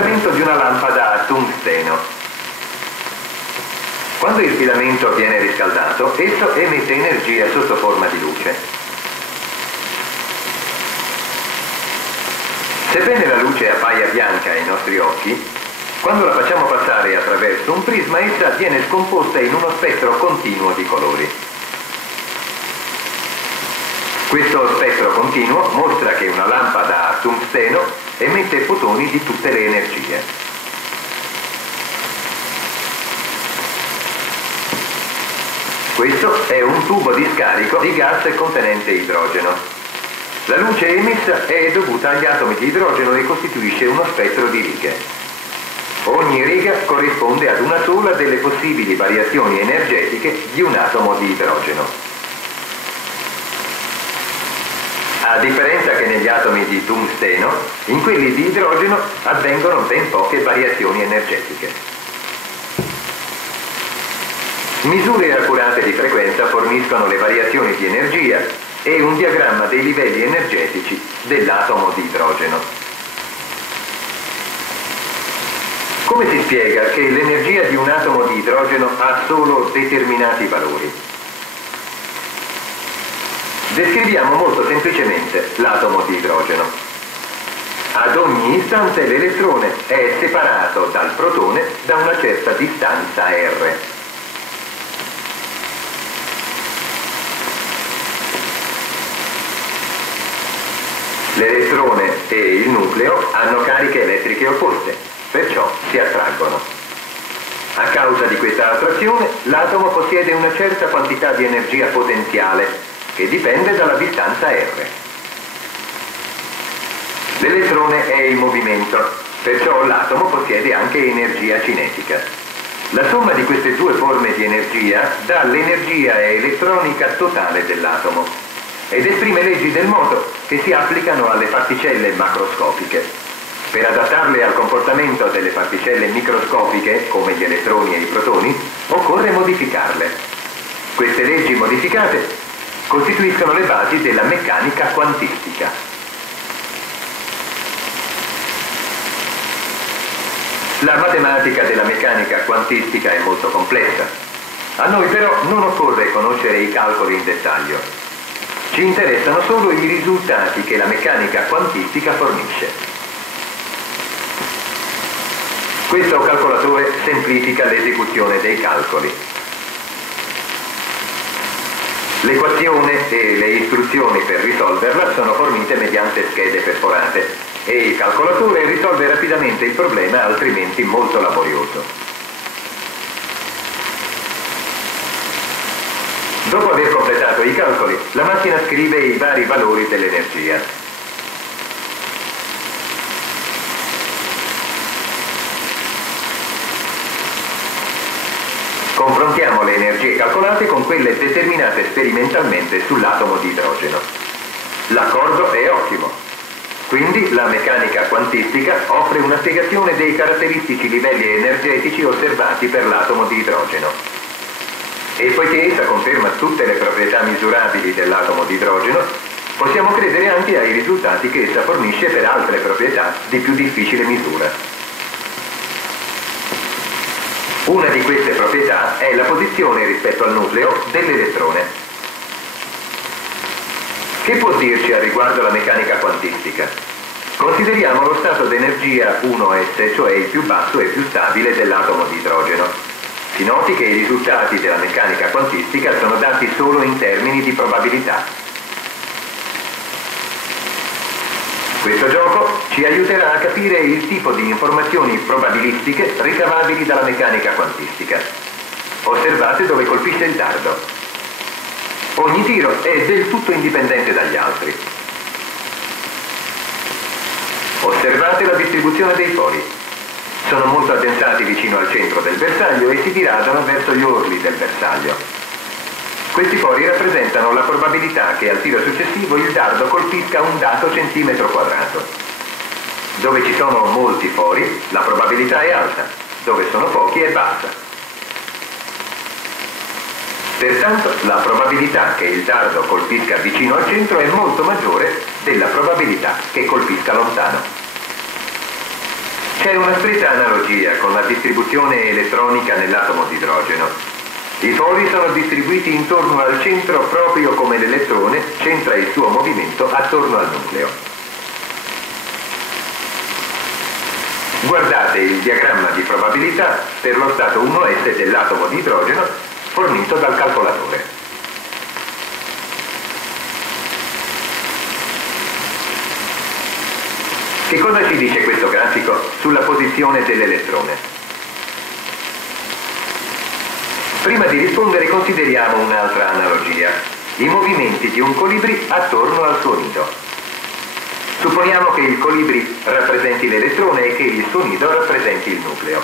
filamento di una lampada a tungsteno. Quando il filamento viene riscaldato, esso emette energia sotto forma di luce. Sebbene la luce appaia bianca ai nostri occhi, quando la facciamo passare attraverso un prisma, essa viene scomposta in uno spettro continuo di colori. Questo spettro continuo mostra che una lampada a tungsteno emette fotoni di tutte le energie. Questo è un tubo di scarico di gas contenente idrogeno. La luce emessa è dovuta agli atomi di idrogeno e costituisce uno spettro di righe. Ogni riga corrisponde ad una sola delle possibili variazioni energetiche di un atomo di idrogeno. A differenza che negli atomi di tungsteno, in quelli di idrogeno avvengono ben poche variazioni energetiche. Misure accurate di frequenza forniscono le variazioni di energia e un diagramma dei livelli energetici dell'atomo di idrogeno. Come si spiega che l'energia di un atomo di idrogeno ha solo determinati valori? Descriviamo molto semplicemente l'atomo di idrogeno. Ad ogni istante l'elettrone è separato dal protone da una certa distanza r. L'elettrone e il nucleo hanno cariche elettriche opposte, perciò si attraggono. A causa di questa attrazione, l'atomo possiede una certa quantità di energia potenziale, che dipende dalla distanza r. L'elettrone è in movimento, perciò l'atomo possiede anche energia cinetica. La somma di queste due forme di energia dà l'energia elettronica totale dell'atomo ed esprime leggi del moto che si applicano alle particelle macroscopiche. Per adattarle al comportamento delle particelle microscopiche, come gli elettroni e i protoni, occorre modificarle. Queste leggi modificate costituiscono le basi della meccanica quantistica. La matematica della meccanica quantistica è molto complessa. A noi però non occorre conoscere i calcoli in dettaglio. Ci interessano solo i risultati che la meccanica quantistica fornisce. Questo calcolatore semplifica l'esecuzione dei calcoli. L'equazione e le istruzioni per risolverla sono fornite mediante schede perforate e il calcolatore risolve rapidamente il problema, altrimenti molto laborioso. Dopo aver completato i calcoli, la macchina scrive i vari valori dell'energia. Confrontiamo le energie calcolate con quelle determinate sperimentalmente sull'atomo di idrogeno. L'accordo è ottimo. Quindi la meccanica quantistica offre una spiegazione dei caratteristici livelli energetici osservati per l'atomo di idrogeno. E poiché essa conferma tutte le proprietà misurabili dell'atomo di idrogeno, possiamo credere anche ai risultati che essa fornisce per altre proprietà di più difficile misura. Una di queste proprietà è la posizione rispetto al nucleo dell'elettrone. Che può dirci a riguardo la meccanica quantistica? Consideriamo lo stato d'energia 1s, cioè il più basso e più stabile dell'atomo di idrogeno. Si noti che i risultati della meccanica quantistica sono dati solo in termini di probabilità. Questo gioco ci aiuterà a capire il tipo di informazioni probabilistiche ricavabili dalla meccanica quantistica. Osservate dove colpisce il dardo. Ogni tiro è del tutto indipendente dagli altri. Osservate la distribuzione dei fori. Sono molto addensati vicino al centro del bersaglio e si diradano verso gli orli del bersaglio. Questi fori rappresentano la probabilità che al tiro successivo il dardo colpisca un dato centimetro quadrato. Dove ci sono molti fori, la probabilità è alta, dove sono pochi è bassa. Pertanto, la probabilità che il dardo colpisca vicino al centro è molto maggiore della probabilità che colpisca lontano. C'è una stretta analogia con la distribuzione elettronica nell'atomo di idrogeno. I fori sono distribuiti intorno al centro proprio come l'elettrone centra il suo movimento attorno al nucleo. Guardate il diagramma di probabilità per lo stato 1s dell'atomo di idrogeno fornito dal calcolatore. Che cosa ci dice questo grafico sulla posizione dell'elettrone? Prima di rispondere consideriamo un'altra analogia, i movimenti di un colibrì attorno al suo nido. Supponiamo che il colibrì rappresenti l'elettrone e che il suo nido rappresenti il nucleo.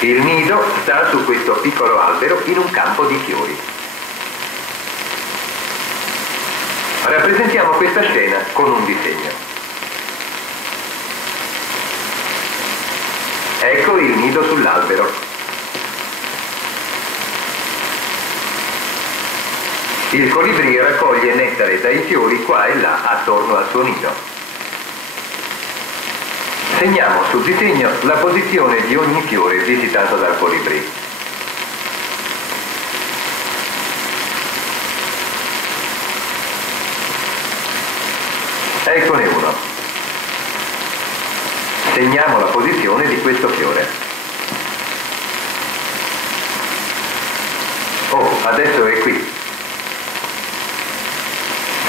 Il nido sta su questo piccolo albero in un campo di fiori. Rappresentiamo questa scena con un disegno. Ecco il nido sull'albero. Il colibrì raccoglie nettare dai fiori qua e là attorno al suo nido. Segniamo sul disegno la posizione di ogni fiore visitato dal colibrì. Eccone uno. Segniamo la posizione di questo fiore. Oh, adesso è qui.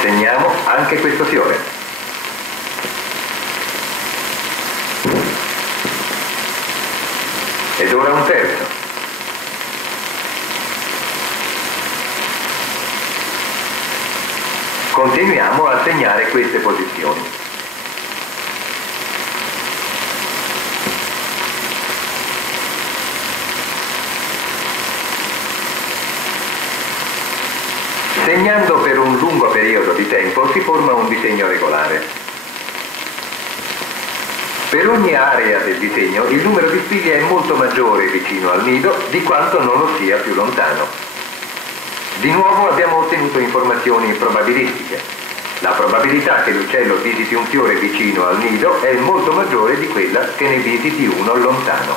Segniamo anche questo fiore. Ed ora un terzo. Continuiamo a segnare queste posizioni. Segnando per un lungo periodo di tempo si forma un disegno regolare. Per ogni area del disegno il numero di spighe è molto maggiore vicino al nido di quanto non lo sia più lontano. Di nuovo abbiamo ottenuto informazioni probabilistiche. La probabilità che l'uccello visiti un fiore vicino al nido è molto maggiore di quella che ne visiti uno lontano.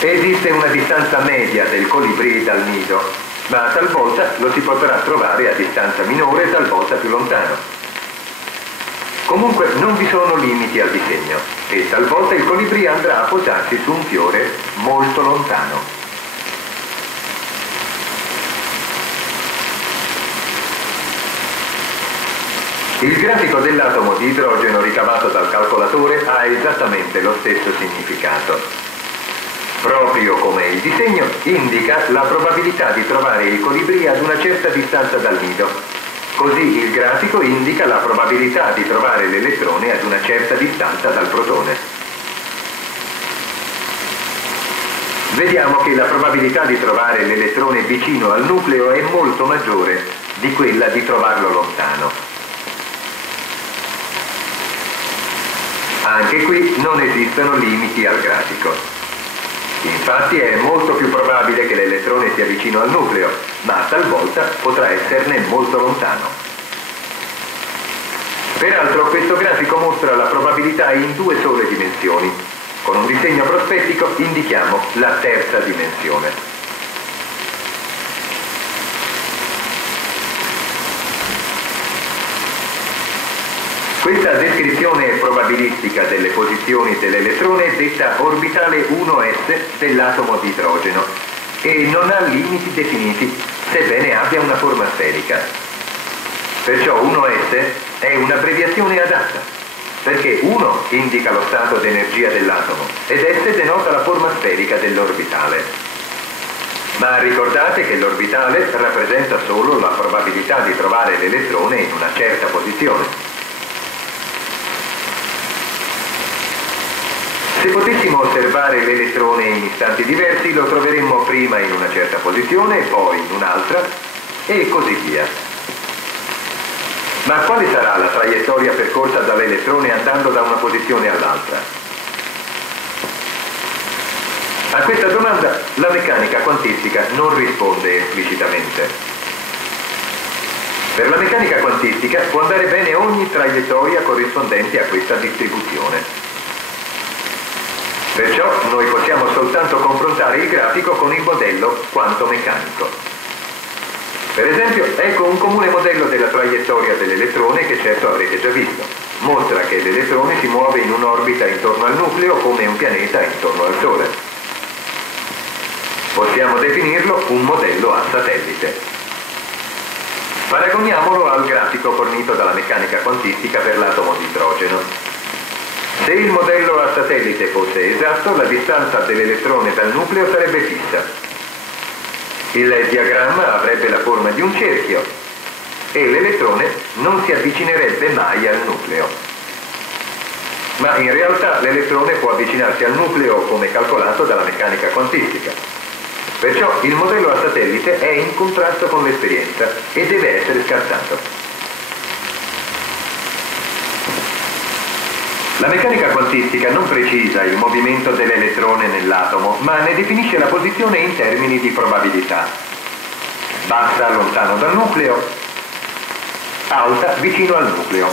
Esiste una distanza media del colibrì dal nido, ma talvolta lo si potrà trovare a distanza minore, talvolta più lontano. Comunque non vi sono limiti al disegno e talvolta il colibrì andrà a posarsi su un fiore molto lontano. Il grafico dell'atomo di idrogeno ricavato dal calcolatore ha esattamente lo stesso significato. Proprio come il disegno, indica la probabilità di trovare il colibrì ad una certa distanza dal nido. Così il grafico indica la probabilità di trovare l'elettrone ad una certa distanza dal protone. Vediamo che la probabilità di trovare l'elettrone vicino al nucleo è molto maggiore di quella di trovarlo lontano. Anche qui non esistono limiti al grafico. Infatti è molto più probabile che l'elettrone sia vicino al nucleo, ma talvolta potrà esserne molto lontano. Peraltro questo grafico mostra la probabilità in due sole dimensioni. Con un disegno prospettico indichiamo la terza dimensione. Questa descrizione probabilistica delle posizioni dell'elettrone è detta orbitale 1s dell'atomo di idrogeno e non ha limiti definiti, sebbene abbia una forma sferica. Perciò 1s è un'abbreviazione adatta, perché 1 indica lo stato d'energia dell'atomo ed s denota la forma sferica dell'orbitale. Ma ricordate che l'orbitale rappresenta solo la probabilità di trovare l'elettrone in una certa posizione. Se potessimo osservare l'elettrone in istanti diversi, lo troveremmo prima in una certa posizione, poi in un'altra, e così via. Ma quale sarà la traiettoria percorsa dall'elettrone andando da una posizione all'altra? A questa domanda la meccanica quantistica non risponde esplicitamente. Per la meccanica quantistica può andare bene ogni traiettoria corrispondente a questa distribuzione. Perciò noi possiamo soltanto confrontare il grafico con il modello quantomeccanico. Per esempio, ecco un comune modello della traiettoria dell'elettrone che certo avrete già visto. Mostra che l'elettrone si muove in un'orbita intorno al nucleo come un pianeta intorno al Sole. Possiamo definirlo un modello a satellite. Paragoniamolo al grafico fornito dalla meccanica quantistica per l'atomo di idrogeno. Se il modello a satellite fosse esatto, la distanza dell'elettrone dal nucleo sarebbe fissa. Il diagramma avrebbe la forma di un cerchio e l'elettrone non si avvicinerebbe mai al nucleo. Ma in realtà l'elettrone può avvicinarsi al nucleo come calcolato dalla meccanica quantistica. Perciò il modello a satellite è in contrasto con l'esperienza e deve essere scartato. La meccanica quantistica non precisa il movimento dell'elettrone nell'atomo, ma ne definisce la posizione in termini di probabilità. Bassa lontano dal nucleo, alta vicino al nucleo.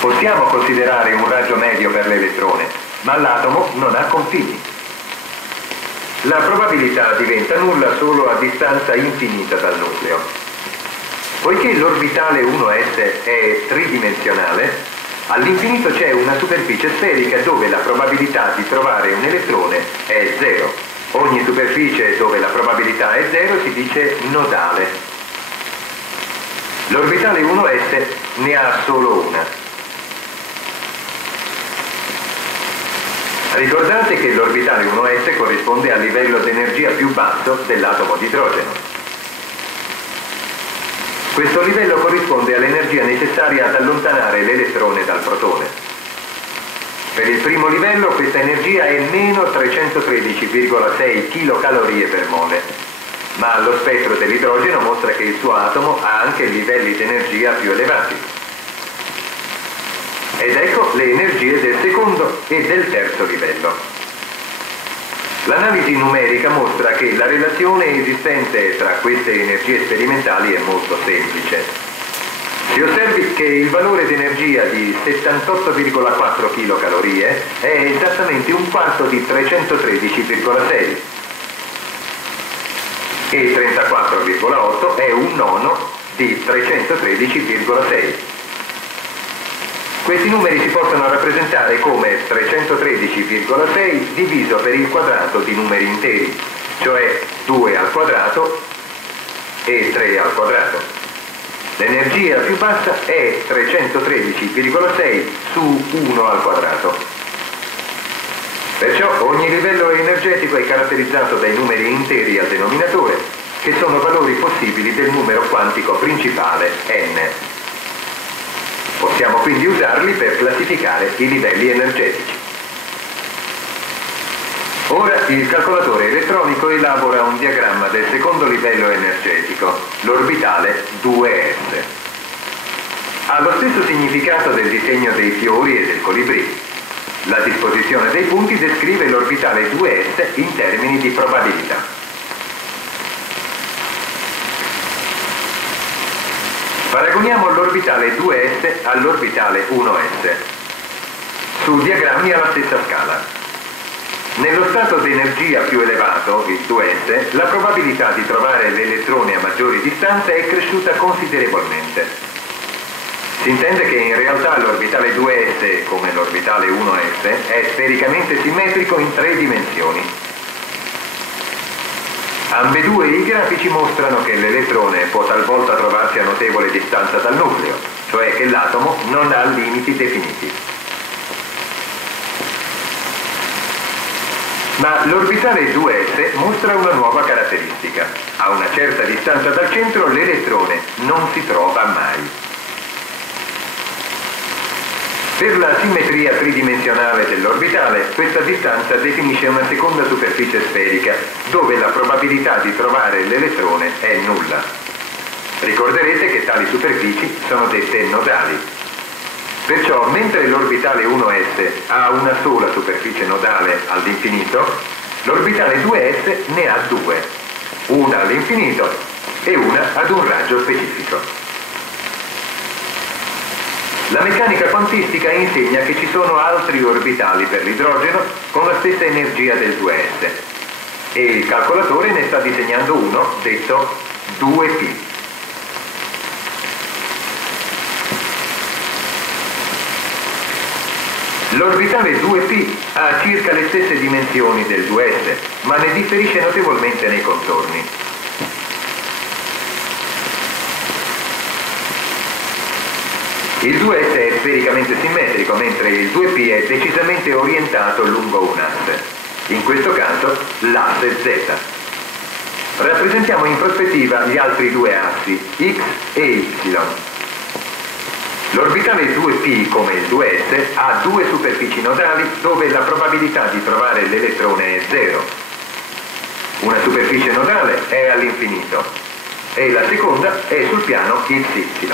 Possiamo considerare un raggio medio per l'elettrone, ma l'atomo non ha confini. La probabilità diventa nulla solo a distanza infinita dal nucleo. Poiché l'orbitale 1s è tridimensionale, all'infinito c'è una superficie sferica dove la probabilità di trovare un elettrone è 0. Ogni superficie dove la probabilità è 0 si dice nodale. L'orbitale 1s ne ha solo una. Ricordate che l'orbitale 1s corrisponde al livello di energia più basso dell'atomo di idrogeno. Questo livello corrisponde all'energia necessaria ad allontanare l'elettrone dal protone. Per il primo livello questa energia è meno 313,6 kcal per mole, ma lo spettro dell'idrogeno mostra che il suo atomo ha anche livelli di energia più elevati. Ed ecco le energie del secondo e del terzo livello. L'analisi numerica mostra che la relazione esistente tra queste energie sperimentali è molto semplice. Si osservi che il valore di energia di 78,4 kcal è esattamente un quarto di 313,6 e 34,8 è un nono di 313,6. Questi numeri si possono rappresentare come 313,6 diviso per il quadrato di numeri interi, cioè 2 al quadrato e 3 al quadrato. L'energia più bassa è 313,6 su 1 al quadrato. Perciò ogni livello energetico è caratterizzato dai numeri interi al denominatore, che sono valori possibili del numero quantico principale n. Possiamo quindi usarli per classificare i livelli energetici. Ora il calcolatore elettronico elabora un diagramma del secondo livello energetico, l'orbitale 2s. Ha lo stesso significato del disegno dei fiori e del colibrì. La disposizione dei punti descrive l'orbitale 2s in termini di probabilità. Paragoniamo l'orbitale 2s all'orbitale 1s. Su diagrammi alla stessa scala. Nello stato di energia più elevato, il 2s, la probabilità di trovare l'elettrone a maggiori distanze è cresciuta considerevolmente. Si intende che in realtà l'orbitale 2s, come l'orbitale 1s, è sfericamente simmetrico in 3 dimensioni. Ambedue i grafici mostrano che l'elettrone può talvolta trovarsi a notevole distanza dal nucleo, cioè che l'atomo non ha limiti definiti. Ma l'orbitale 2s mostra una nuova caratteristica. A una certa distanza dal centro l'elettrone non si trova mai. Per la simmetria tridimensionale dell'orbitale, questa distanza definisce una seconda superficie sferica, dove la probabilità di trovare l'elettrone è nulla. Ricorderete che tali superfici sono dette nodali. Perciò, mentre l'orbitale 1s ha una sola superficie nodale all'infinito, l'orbitale 2s ne ha due, una all'infinito e una ad un raggio specifico. La meccanica quantistica insegna che ci sono altri orbitali per l'idrogeno con la stessa energia del 2s e il calcolatore ne sta disegnando uno detto 2p. L'orbitale 2p ha circa le stesse dimensioni del 2s, ma ne differisce notevolmente nei contorni. Il 2s è sfericamente simmetrico, mentre il 2p è decisamente orientato lungo un asse, in questo caso l'asse z. Rappresentiamo in prospettiva gli altri due assi, x e y. L'orbitale 2p, come il 2s, ha due superfici nodali dove la probabilità di trovare l'elettrone è 0. Una superficie nodale è all'infinito e la seconda è sul piano xy.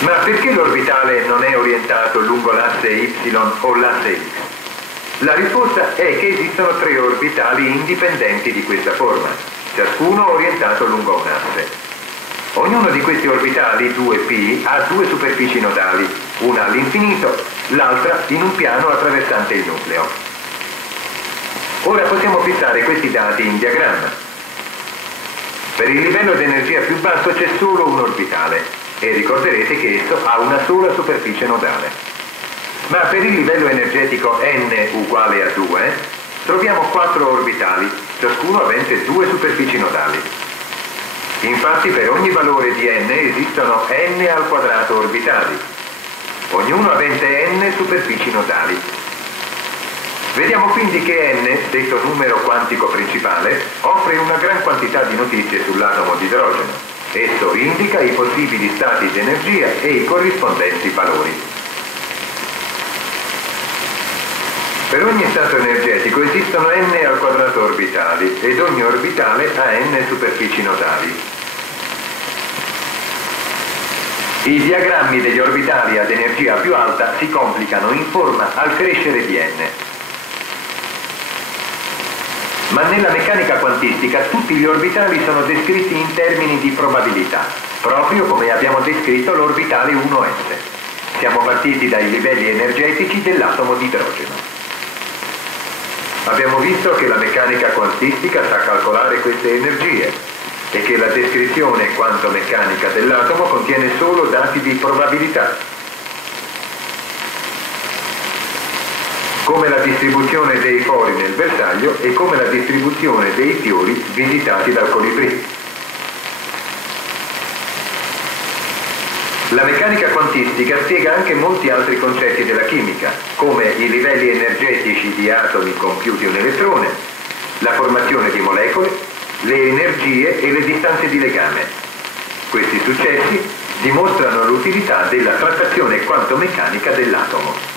Ma perché l'orbitale non è orientato lungo l'asse y o l'asse x? La risposta è che esistono tre orbitali indipendenti di questa forma, ciascuno orientato lungo un asse. Ognuno di questi orbitali, 2p, ha due superfici nodali, una all'infinito, l'altra in un piano attraversante il nucleo. Ora possiamo fissare questi dati in diagramma. Per il livello di energia più basso c'è solo un orbitale e ricorderete che esso ha una sola superficie nodale. Ma per il livello energetico n uguale a 2 troviamo 4 orbitali, ciascuno avente due superfici nodali. Infatti per ogni valore di n esistono n al quadrato orbitali, ognuno avente n superfici nodali. Vediamo quindi che n, detto numero quantico principale, offre una gran quantità di notizie sull'atomo di idrogeno. Esso indica i possibili stati di energia e i corrispondenti valori. Per ogni stato energetico esistono n al quadrato orbitali ed ogni orbitale ha n superfici nodali. I diagrammi degli orbitali ad energia più alta si complicano in forma al crescere di n. Ma nella meccanica quantistica tutti gli orbitali sono descritti in termini di probabilità, proprio come abbiamo descritto l'orbitale 1s. Siamo partiti dai livelli energetici dell'atomo di idrogeno. Abbiamo visto che la meccanica quantistica sa calcolare queste energie e che la descrizione quanto-meccanica dell'atomo contiene solo dati di probabilità, come la distribuzione dei fori nel bersaglio e come la distribuzione dei fiori visitati dal colibrì. La meccanica quantistica spiega anche molti altri concetti della chimica, come i livelli energetici di atomi con più di un elettrone, la formazione di molecole, le energie e le distanze di legame. Questi successi dimostrano l'utilità della trattazione quantomeccanica dell'atomo.